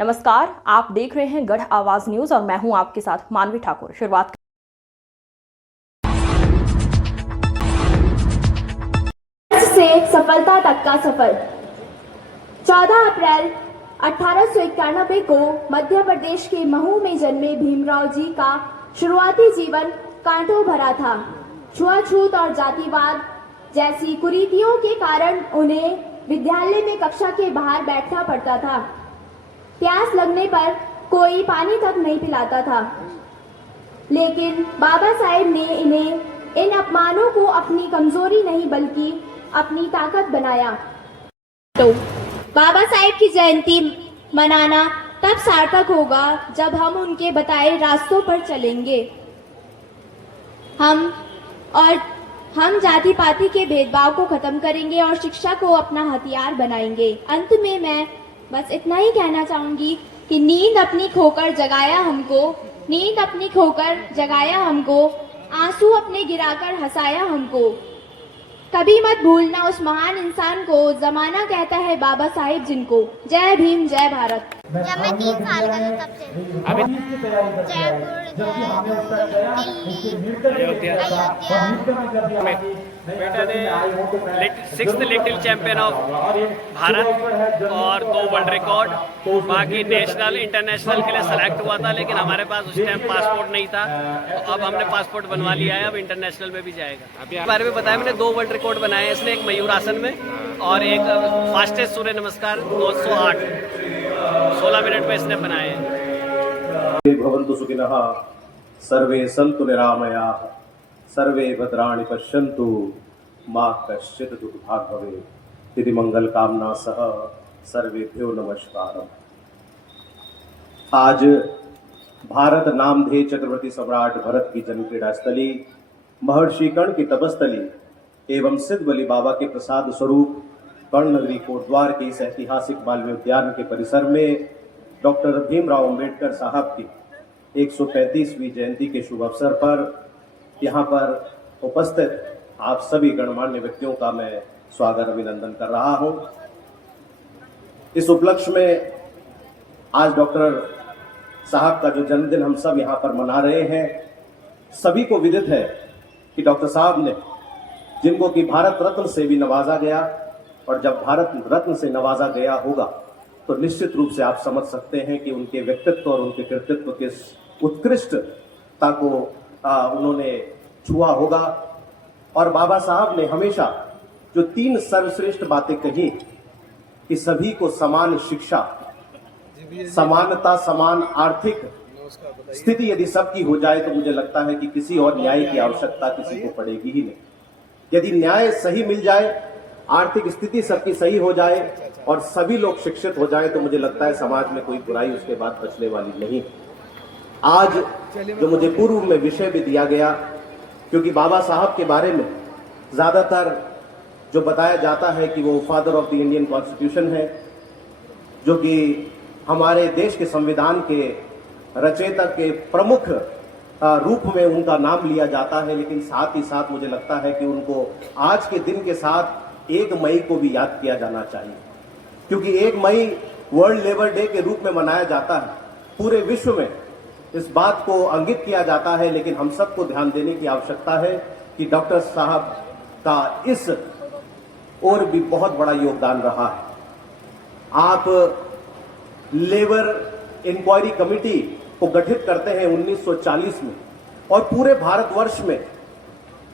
नमस्कार, आप देख रहे हैं गढ़ आवाज न्यूज और मैं हूं आपके साथ मानवी ठाकुर। शुरुआत से सफलता तक का सफर। 14 अप्रैल 1891 को मध्य प्रदेश के महू में जन्मे भीमराव जी का शुरुआती जीवन कांटों भरा था। छुआछूत और जातिवाद जैसी कुरीतियों के कारण उन्हें विद्यालय में कक्षा के बाहर बैठना पड़ता था। प्यास लगने पर कोई पानी तक नहीं पिलाता था, लेकिन बाबा साहेब ने इन्हें इन अपमानों को अपनी कमजोरी नहीं बल्कि अपनी ताकत बनाया। तो बाबा साहेब की जयंती मनाना तब सार्थक होगा जब हम उनके बताए रास्तों पर चलेंगे। हम जाति पाति के भेदभाव को खत्म करेंगे और शिक्षा को अपना हथियार बनाएंगे। अंत में मैं बस इतना ही कहना चाहूंगी कि नींद अपनी खोकर जगाया हमको, आंसू अपने गिराकर हंसाया हमको। कभी मत भूलना उस महान इंसान को, जमाना कहता है बाबा साहेब जिनको। जय भीम, जय भारत। जब मैं 3 साल का था तब से जयपुर, अयोध्या। बेटा ने 6th little champion of Bharat और 2 वर्ल्ड रिकॉर्ड, बाकी नेशनल इंटरनेशनल के लिए सेलेक्ट हुआ था, लेकिन हमारे पास उस टाइम पासपोर्ट नहीं था, तो अब हमने पासपोर्ट बनवा लिया है, अब इंटरनेशनल में भी जाएगा। अभी बारे में बताया मैंने 2 वर्ल्ड रिकॉर्ड बनाए हैं इसने, एक मयूर आसन में और एक फास्टेस्ट सूर्य नमस्कार 908 16 मिनट में इसने बनाए हैं। भवन्तु सुखिनः सर्वे सन्तु निरामयाः सर्वे भद्राणि पश्यन्तु मा कश्चित् दुःखभाग् भवेत् इति मंगल कामना सह सर्वेभ्यो नमस्कारम्। आज भारत नामधेय चक्रवर्ती सम्राट भरत की जन्म क्रीड़ा स्थली, महर्षि कर्ण की तपस्थली एवं सिद्ध बलि बाबा के प्रसाद स्वरूप कर्ण नगरी कोटद्वार के इस ऐतिहासिक बालवीय उद्यान के परिसर में डॉक्टर भीमराव अंबेडकर साहब की 135वीं जयंती के शुभ अवसर पर यहाँ पर उपस्थित आप सभी गणमान्य व्यक्तियों का मैं स्वागत अभिनंदन कर रहा हूँ। इस उपलक्ष्य में आज डॉक्टर साहब का जो जन्मदिन हम सब यहाँ पर मना रहे हैं, सभी को विदित है कि डॉक्टर साहब ने, जिनको कि भारत रत्न से भी नवाजा गया, और जब भारत रत्न से नवाजा गया होगा तो निश्चित रूप से आप समझ सकते हैं कि उनके व्यक्तित्व और उनके कृतित्व के उत्कृष्टता को उन्होंने छुआ होगा। और बाबा साहब ने हमेशा जो 3 सर्वश्रेष्ठ बातें कही कि सभी को समान शिक्षा, समानता, समान आर्थिक स्थिति यदि सबकी हो जाए तो मुझे लगता है कि किसी और न्याय की आवश्यकता किसी को पड़ेगी ही नहीं। यदि न्याय सही मिल जाए, आर्थिक स्थिति सबकी सही हो जाए और सभी लोग शिक्षित हो जाए तो मुझे लगता है समाज में कोई बुराई उसके बाद बचने वाली नहीं। आज जो मुझे पूर्व में विषय भी दिया गया, क्योंकि बाबा साहब के बारे में ज्यादातर जो बताया जाता है कि वो father of the Indian constitution है, जो कि हमारे देश के संविधान के रचयिता के प्रमुख रूप में उनका नाम लिया जाता है, लेकिन साथ ही साथ मुझे लगता है कि उनको आज के दिन के साथ 1 मई को भी याद किया जाना चाहिए, क्योंकि 1 मई वर्ल्ड लेबर डे के रूप में मनाया जाता है। पूरे विश्व में इस बात को अंकित किया जाता है, लेकिन हम सबको ध्यान देने की आवश्यकता है कि डॉक्टर साहब का इस और भी बहुत बड़ा योगदान रहा है। आप लेबर इंक्वायरी कमेटी को गठित करते हैं 1940 में, और पूरे भारतवर्ष में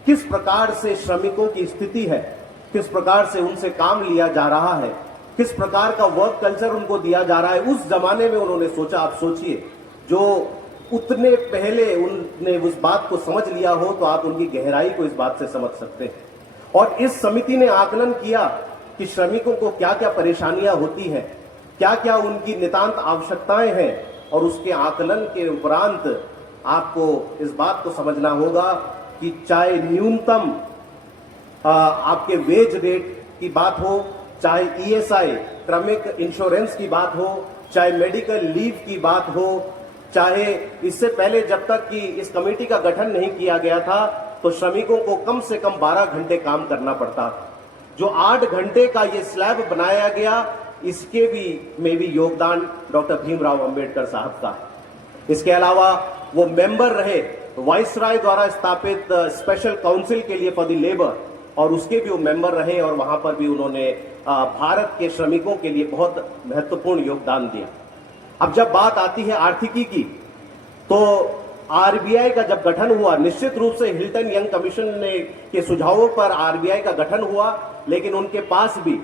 किस प्रकार से श्रमिकों की स्थिति है, किस प्रकार से उनसे काम लिया जा रहा है, किस प्रकार का वर्क कल्चर उनको दिया जा रहा है, उस जमाने में उन्होंने सोचा। आप सोचिए, जो उतने पहले उनने उस बात को समझ लिया हो तो आप उनकी गहराई को इस बात से समझ सकते हैं। और इस समिति ने आकलन किया कि श्रमिकों को क्या क्या परेशानियां होती हैं, क्या क्या उनकी नितांत आवश्यकताएं हैं, और उसके आकलन के उपरांत आपको इस बात को समझना होगा कि चाहे न्यूनतम आपके वेज रेट की बात हो, चाहे ईएसआई क्रमिक इंश्योरेंस की बात हो, चाहे मेडिकल लीव की बात हो, चाहे इससे पहले जब तक कि इस कमेटी का गठन नहीं किया गया था तो श्रमिकों को कम से कम 12 घंटे काम करना पड़ता था। जो 8 घंटे का ये स्लैब बनाया गया, इसके भी में भी योगदान डॉक्टर भीमराव अंबेडकर साहब का है। इसके अलावा वो मेंबर रहे वाइसराय द्वारा स्थापित स्पेशल काउंसिल के लिए फॉर द लेबर, और उसके भी वो मेंबर रहे और वहां पर भी उन्होंने भारत के श्रमिकों के लिए बहुत महत्वपूर्ण योगदान दिया। अब जब बात आती है आर्थिकी की, तो आरबीआई का जब गठन हुआ, निश्चित रूप से हिल्टन यंग कमीशन ने के सुझावों पर आरबीआई का गठन हुआ, लेकिन उनके पास भी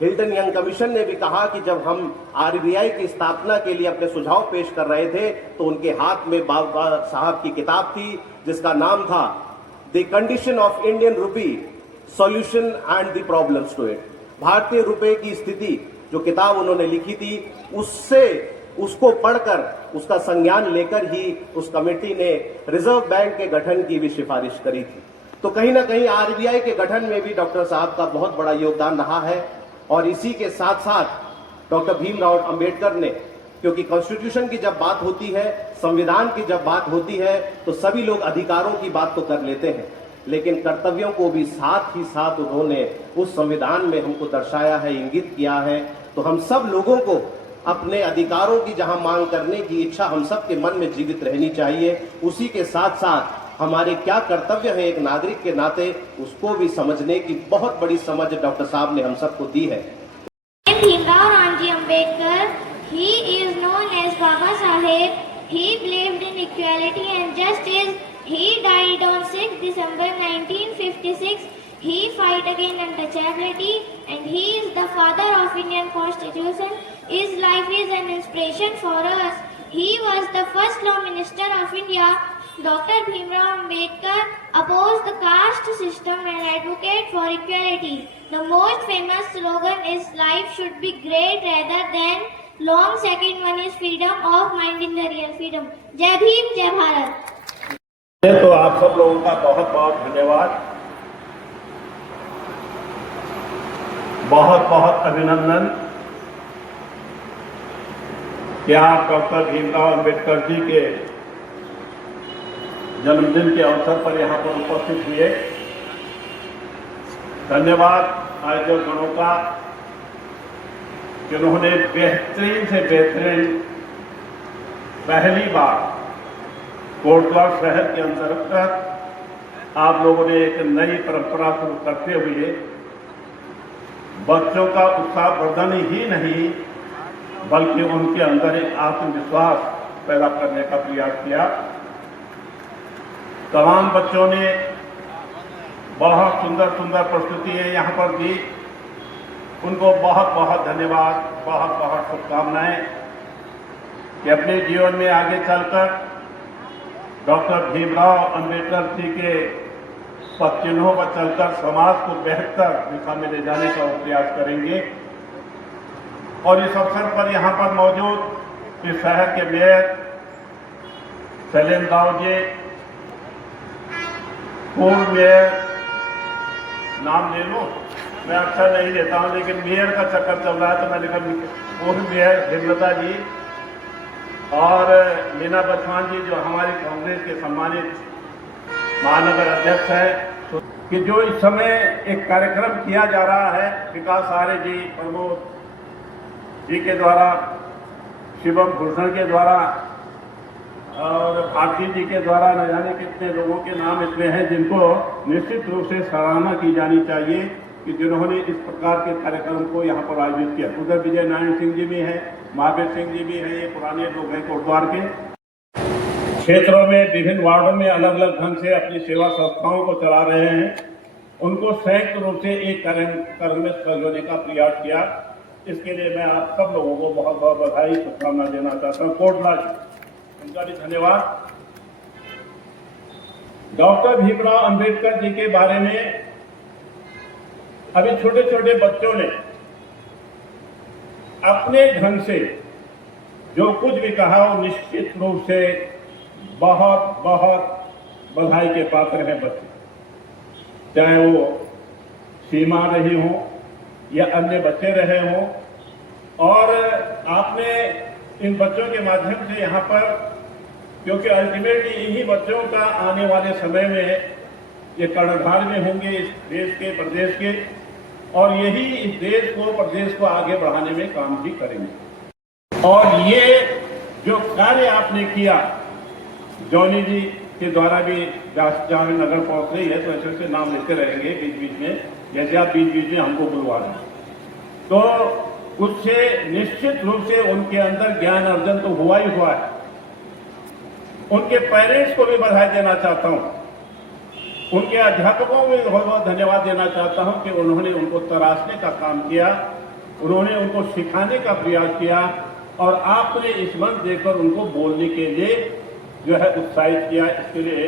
हिल्टन यंग कमीशन ने भी कहा कि जब हम आरबीआई की स्थापना के लिए अपने सुझाव पेश कर रहे थे तो उनके हाथ में बाबा साहब की किताब थी जिसका नाम था the condition of Indian rupee solution and the problems to it. भारतीय रुपए की स्थिति, जो किताब उन्होंने लिखी थी, उसको पढ़कर उसका संज्ञान लेकर ही उस कमेटी ने रिजर्व बैंक के गठन की भी सिफारिश करी थी। तो कहीं ना कहीं आरबीआई के गठन में भी डॉक्टर साहब का बहुत बड़ा योगदान रहा है। और इसी के साथ साथ डॉक्टर भीमराव अंबेडकर ने, क्योंकि कॉन्स्टिट्यूशन की जब बात होती है, संविधान की जब बात होती है, तो सभी लोग अधिकारों की बात तो कर लेते हैं, लेकिन कर्तव्यों को भी साथ ही साथ उन्होंने उस संविधान में हमको दर्शाया है, इंगित किया है। तो हम सब लोगों को अपने अधिकारों की जहां मांग करने की इच्छा हम सब के मन में जीवित रहनी चाहिए, उसी के साथ साथ हमारे क्या कर्तव्य है एक नागरिक के नाते, उसको भी समझने की बहुत बड़ी समझ डॉक्टर साहब ने हम सबको दी है। Bhimrao Ramji Ambedkar, he is known as Baba Saheb. He believed in equality and justice. He died on 6 December 1956. He fought against untouchability and he is the father of Indian Constitution. His life is an inspiration for us. He was the first Law Minister of India. Dr. Bhimrao Ambedkar opposed the caste system and advocated for equality. The most famous slogan is life should be great rather than long. Second one is freedom of mind in the real freedom. जय भीम, जय भारत। तो आप सब लोगों का बहुत बहुत धन्यवाद, बहुत बहुत अभिनंदन कि आप डॉक्टर भीमराव अंबेडकर जी के जन्मदिन के अवसर पर यहाँ पर उपस्थित हुए। धन्यवाद आयोजक गणों का, जिन्होंने बेहतरीन से बेहतरीन पहली बार कोटद्वार शहर के अंतर्गत आप लोगों ने एक नई परंपरा शुरू करते हुए बच्चों का उत्साहवर्धन ही नहीं बल्कि उनके अंदर एक आत्मविश्वास पैदा करने का प्रयास किया। तमाम बच्चों ने बहुत सुंदर सुंदर प्रस्तुतियां यहाँ पर दी, उनको बहुत बहुत धन्यवाद, बहुत बहुत शुभकामनाएं कि अपने जीवन में आगे चलकर डॉक्टर भीमराव अंबेडकर जी के पदचिन्हों पर चलकर समाज को बेहतर दिशा में ले जाने का प्रयास करेंगे। और इस अवसर पर यहाँ पर मौजूद इस शहर के मेयर शैलेंद्र राव जी, पूर्व मेयर, नाम ले लो, मैं अच्छा नहीं लेता हूं लेकिन मेयर का चक्कर चल रहा है तो मैंने कहा पूर्व मेयर हेमलता जी और मीना बचवान जी जो हमारी कांग्रेस के सम्मानित महानगर अध्यक्ष हैं, कि जो इस समय एक कार्यक्रम किया जा रहा है विकास आर्य जी, प्रमोद जी के द्वारा, शिवम भूषण के द्वारा और भारती जी के द्वारा, न जाने कितने लोगों के नाम इसमें हैं जिनको निश्चित रूप से सराहना की जानी चाहिए कि जिन्होंने इस प्रकार के कार्यक्रम को यहाँ पर आयोजित किया। उधर विजय नारायण सिंह जी भी हैं, महावीर सिंह जी भी हैं, ये पुराने लोग हैं कोटद्वार के। क्षेत्रों में विभिन्न वार्डों में अलग अलग ढंग से अपनी सेवा संस्थाओं को चला रहे हैं, उनको संयुक्त रूप से एक कर्म में संजोने का प्रयास किया। इसके लिए मैं आप सब लोगों को बहुत बहुत बधाई, शुभकामना देना चाहता हूँ। कोटला जी, उनका भी धन्यवाद। डॉक्टर भीमराव अंबेडकर जी के बारे में अभी छोटे छोटे बच्चों ने अपने ढंग से जो कुछ भी कहा वो निश्चित रूप से बहुत बहुत बधाई के पात्र हैं बच्चे, चाहे वो सीमा रही हो या अन्य बच्चे रहे हों। और आपने इन बच्चों के माध्यम से यहाँ पर, क्योंकि अल्टीमेटली इन्हीं बच्चों का आने वाले समय में ये कर्णधार में होंगे इस देश के, प्रदेश के, और यही इस देश को, प्रदेश को आगे बढ़ाने में काम भी करेंगे। और ये जो कार्य आपने किया, जॉनी जी के द्वारा भी जहाँ नगर पहुंच रही है तो ऐसे ऐसे नाम लेते रहेंगे बीच बीच में, जैसे आप बीच बीच में हमको बुलवा रहे हैं, तो उससे निश्चित रूप से उनके अंदर ज्ञान अर्जन तो हुआ ही हुआ है। उनके पेरेंट्स को भी बधाई देना चाहता हूं, उनके अध्यापकों को भी बहुत बहुत धन्यवाद देना चाहता हूं कि उन्होंने उनको तराशने का काम किया, उन्होंने उनको सिखाने का प्रयास किया और आपने इस मंच देकर उनको बोलने के लिए जो है उत्साहित किया। इसके लिए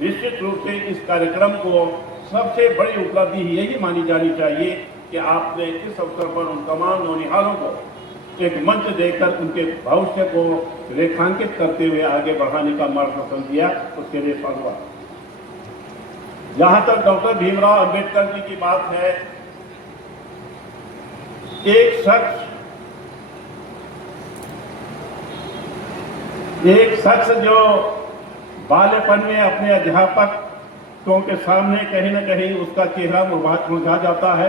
निश्चित रूप से इस कार्यक्रम को सबसे बड़ी उपलब्धि यही मानी जानी चाहिए कि आपने इस अवसर पर उन तमाम नौनिहालों को एक मंच देकर उनके भविष्य को रेखांकित करते हुए आगे बढ़ाने का मार्गदर्शन दिया, उसके लिए धन्यवाद। जहां तक डॉक्टर भीमराव अंबेडकर जी की बात है, एक शख्स जो बाल्यपन में अपने अध्यापकों के सामने कहीं न कहीं उसका चेहरा मुरझा जाता है,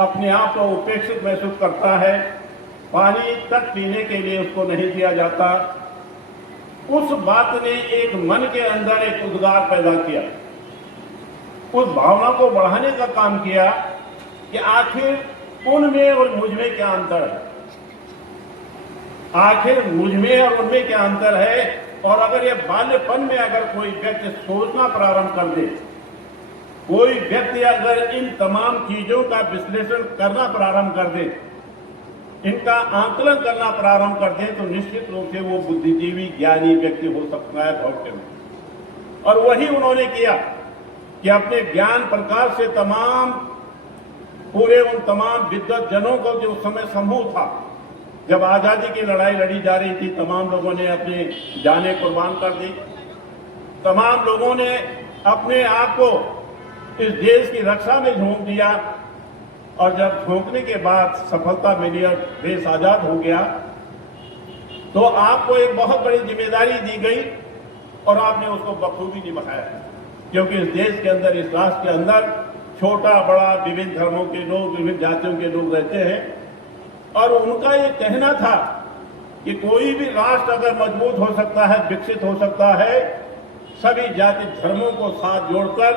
अपने आप को उपेक्षित महसूस करता है, पानी तक पीने के लिए उसको नहीं दिया जाता, उस बात ने एक मन के अंदर एक उद्गार पैदा किया, उस भावना को बढ़ाने का काम किया कि आखिर उनमें और मुझमें क्या अंतर है, आखिर मुझमें और उनमें क्या अंतर है। और अगर ये बाल्यपन में अगर कोई व्यक्ति सोचना प्रारंभ कर दे, कोई व्यक्ति अगर इन तमाम चीजों का विश्लेषण करना प्रारंभ कर दे, इनका आंकलन करना प्रारंभ कर दे, तो निश्चित रूप से वो बुद्धिजीवी ज्ञानी व्यक्ति हो सकता है भविष्य में। और वही उन्होंने किया कि अपने ज्ञान प्रकाश से तमाम पूरे उन तमाम विद्वत जनों को जो उस समय समूह था, जब आजादी की लड़ाई लड़ी जा रही थी, तमाम लोगों ने अपने जानें कुर्बान कर दी, तमाम लोगों ने अपने आप को इस देश की रक्षा में झोंक दिया। और जब झोंकने के बाद सफलता मिली और देश आजाद हो गया, तो आपको एक बहुत बड़ी जिम्मेदारी दी गई और आपने उसको बखूबी निभाया, क्योंकि इस देश के अंदर, इस राष्ट्र के अंदर छोटा बड़ा विभिन्न धर्मों के लोग, विभिन्न जातियों के लोग रहते हैं। और उनका ये कहना था कि कोई भी राष्ट्र अगर मजबूत हो सकता है, विकसित हो सकता है, सभी जाति धर्मों को साथ जोड़कर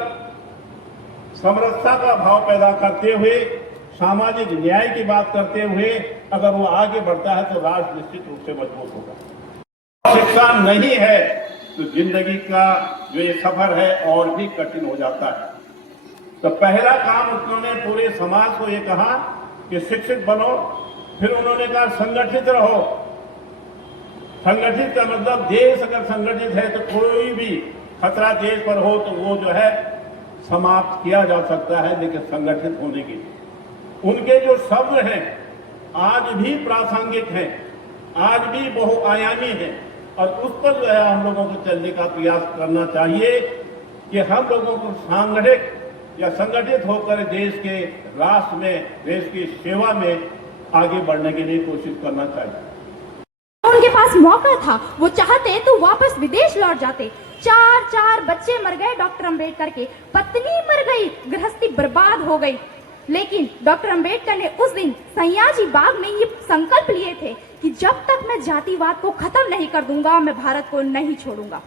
समरसता का भाव पैदा करते हुए, सामाजिक न्याय की बात करते हुए अगर वो आगे बढ़ता है तो राष्ट्र निश्चित रूप से मजबूत होगा। शिक्षा नहीं है तो जिंदगी का जो ये सफर है और भी कठिन हो जाता है। तो पहला काम उन्होंने पूरे समाज को ये कहा कि शिक्षित बनो, फिर उन्होंने कहा संगठित रहो। संगठित का मतलब देश अगर संगठित है तो कोई भी खतरा देश पर हो तो वो जो है समाप्त किया जा सकता है, लेकिन संगठित होने के लिए उनके जो शब्द हैं आज भी प्रासंगिक हैं, आज भी बहुआयामी हैं। और उस पर जो है हम लोगों को चलने का प्रयास करना चाहिए कि हम लोगों को सांगठित या संगठित होकर देश के राष्ट्र में, देश की सेवा में आगे बढ़ने के लिए कोशिश करना चाहिए। उनके पास मौका था, वो चाहते तो वापस विदेश लौट जाते। 4 बच्चे मर गए डॉक्टर अंबेडकर के, पत्नी मर गई, गृहस्थी बर्बाद हो गई। लेकिन डॉक्टर अंबेडकर ने उस दिन सयाजी बाग में ये संकल्प लिए थे कि जब तक मैं जातिवाद को खत्म नहीं कर दूंगा, मैं भारत को नहीं छोड़ूंगा।